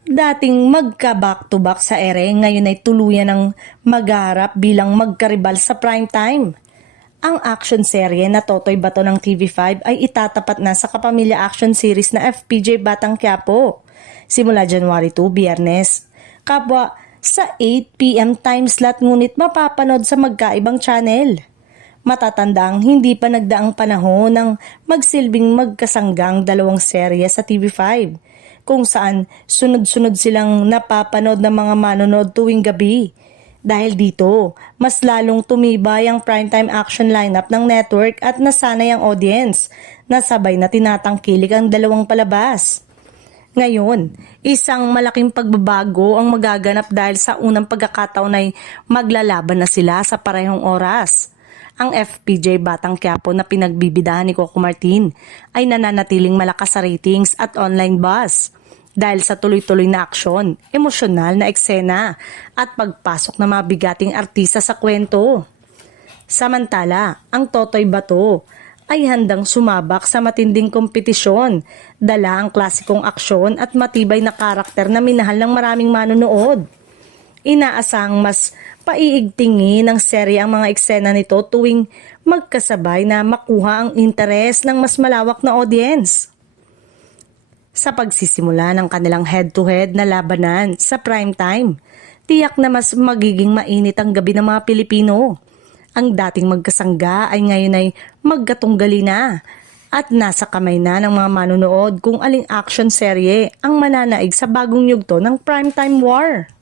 Dating magka-back-to-back sa ere, ngayon ay tuluyan ng magharap bilang magkaribal sa primetime. Ang action serye na Totoy Bato ng TV5 ay itatapat na sa kapamilya action series na FPJ Batang Quiapo simula January 2, Biyernes. Kapwa sa 8 PM time slot ngunit mapapanood sa magkaibang channel. Matatandang hindi pa nagdaang panahon ng magsilbing magkasanggang dalawang serye sa TV5 kung saan sunod-sunod silang napapanood ng mga manonood tuwing gabi. Dahil dito, mas lalong tumibay ang primetime action lineup ng network at nasanay ang audience na sabay na tinatangkilik ang dalawang palabas. Ngayon, isang malaking pagbabago ang magaganap dahil sa unang pagkakataon ay maglalaban na sila sa parehong oras. Ang FPJ Batang Quiapo na pinagbibidahan ni Coco Martin ay nananatiling malakas sa ratings at online buzz dahil sa tuloy-tuloy na aksyon, emosyonal na eksena at pagpasok ng mga bigating artista sa kwento. Samantala, ang Totoy Bato ay handang sumabak sa matinding kompetisyon, dala ang klasikong aksyon at matibay na karakter na minahal ng maraming manonood. Inaasang mas paiigtingin ng serye ang mga eksena nito tuwing magkasabay na makuha ang interes ng mas malawak na audience. Sa pagsisimula ng kanilang head-to-head na labanan sa primetime, tiyak na mas magiging mainit ang gabi ng mga Pilipino. Ang dating magkasangga ay ngayon ay magkatunggali na at nasa kamay na ng mga manonood kung aling action serye ang mananaig sa bagong yugto ng primetime war.